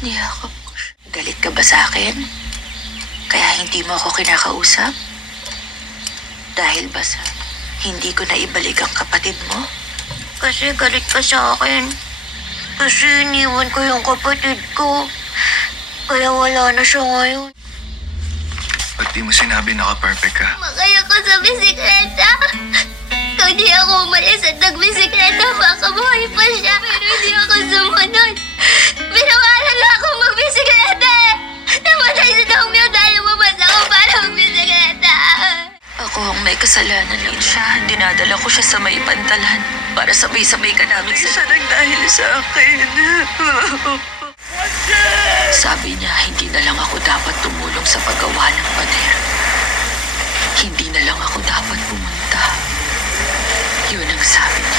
Niyakap ko siya. Galit ka ba sa akin? Kaya hindi mo ako kinakausap? Dahil ba sa hindi ko na ibalik ang kapatid mo? Kasi galit ka sa akin. Kasi iniwan ko yung kapatid ko. Kaya wala na siya ngayon. Ba't di mo sinabi naka-perfect ka? Makaya ko sa bisikleta. Kung di ako umalis at nagbisikleta, baka buhay pa siya. Pero hindi ako sumunod. Pinawalala ako magbisikleta eh. Namatay si Domyo dahil umabas ako para magbisikleta. Ako ang may kasalanan lang siya. Dinadala ko siya sa may pantalan para sabay-sabay ka namin sa... Siya nagdahil sa akin. Sabi niya, hindi na lang ako dapat tumulong sa paggawa ng pader. Hindi na lang ako dapat pumunta. Yun ang sabi niya.